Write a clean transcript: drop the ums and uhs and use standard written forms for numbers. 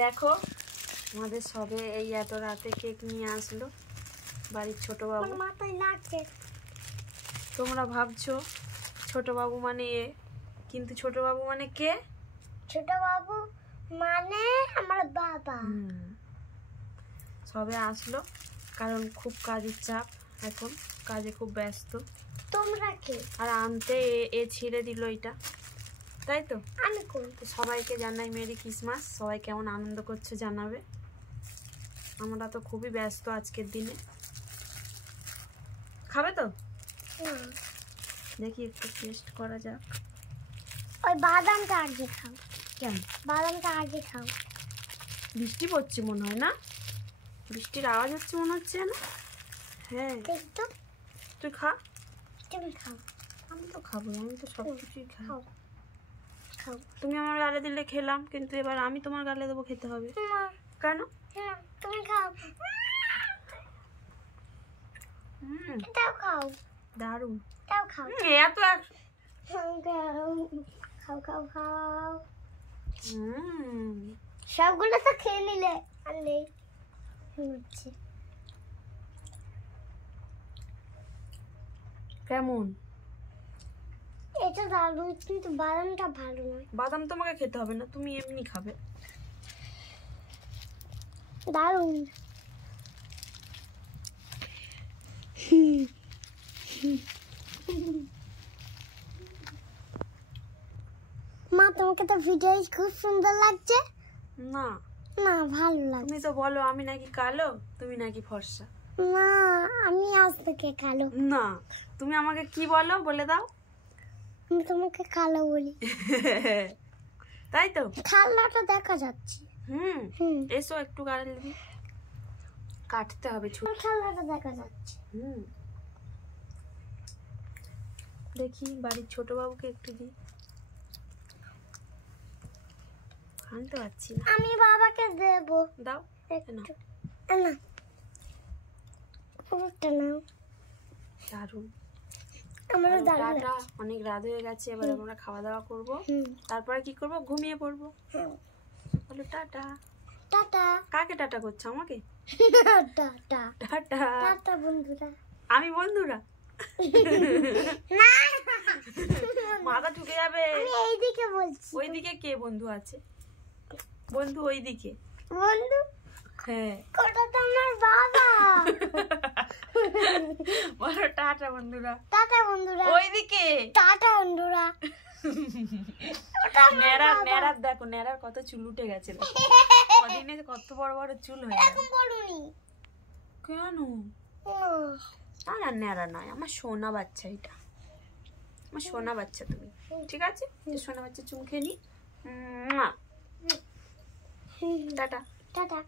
দেখো আমাদের সবে এই এত রাতে কেক নিয়ে আসলো বাড়ির ছোট বাবু। মাথায় লাগছে। তোমরা ভাবছো ছোট বাবু মানে এ, কিন্তু ছোট বাবু মানে কে? ছোট বাবু মানে আমার বাবা। সবে আসলো কারণ খুব কাজের চাপ, এখন কাজে খুব ব্যস্ত। তোমরা কে? আর আনতে এ ছিঁড়ে দিল এটা, তাই তো? আমি কোন? সবাইকে জানাই মেরি ক্রিসমাস। সবাই কেমন আনন্দ করছে জানাবে। আমরা তো খুবই ব্যস্ত আজকের দিনে। খাবে তো? দেখি একটু টেস্ট করা যাক। ওই বাদামটা আগে খাও। কেন? বাদামটা আগে খাও। বৃষ্টি পড়ছে মনে হয় না? বৃষ্টির আওয়াজ হচ্ছে মনে হচ্ছে না? হ্যাঁ তো তুই খা। তুমি খাও। আমি তো খাবো, আমি তো সব কিছুই খাই। খাও। তুমি আমার গালে দিলে খেলাম, কিন্তু এবার আমি তোমার গালে দেবো, খেতে হবে। কেন? তুমি খাও। এটাও খাও। দারুণ। এটাও খাও। এত খাও। সবগুলো তো খেয়ে নিলে আর নেই। কেমন? এটা দারুণ, কিন্তু বাদামটা ভালো নয়। বাদাম তোমাকে খেতে হবে না, তুমি এমনি খাবে। দারুণ। মা তোমাকে তো ভিডিও খুব সুন্দর লাগছে। না না ভালো লাগছে। তুমি তো বলো আমি নাকি কালো, তুমি নাকি ফর্সা। না আমি আজ থেকে কালো। না তুমি আমাকে কি বলো বলে দাও। আমি তোমাকে কালো বলি। তাই তো? খাল্লাটা দেখা যাচ্ছে। এসো একটু গাড়ি দিবি, কাটতে হবে। খাল্লাটা দেখা যাচ্ছে। দেখি বাড়ির ছোট বাবুকে একটু দিই। আনতে পারছি না। আমি বাবাকে দেবো। দাও একটু। না পুরোটা নাও। দারুণ। আমরা টাটা, অনেক রাত হয়ে গেছে, এবার আমরা খাওয়া দাওয়া করবো, তারপরে কি করবো? ঘুমিয়ে পড়বো। বলো টাটা। টাটা। কাকে টাটা করছো? আমাকে? টাটা। টাটা। টাটা বন্ধুরা। আমি বন্ধুরা? না মাথা ঢুকে যাবে। আমি এইদিকে বলছি। ওইদিকে কে বন্ধু আছে? বন্ধু ওইদিকে। বন্ধু? হ্যাঁ ওটা তো আমার বাবা। বলো টাটা বন্ধুরা। টাটা বন্ধুরা। ওইদিকে টাটা বন্ধুরা। নেড়ার দেখো, নেড়ার কত চুল উঠে গেছে। কদিনে কত বড় বড় চুল হয়ে গেছে। এখন বলুনি কেন? না নেড়া নয়, আমার সোনা বাচ্চা এটা, আমার সোনা বাচ্চা তুমি। ঠিক আছে, সোনা বাচ্চা চুম খেয়ে নি। টাটা। টাটা।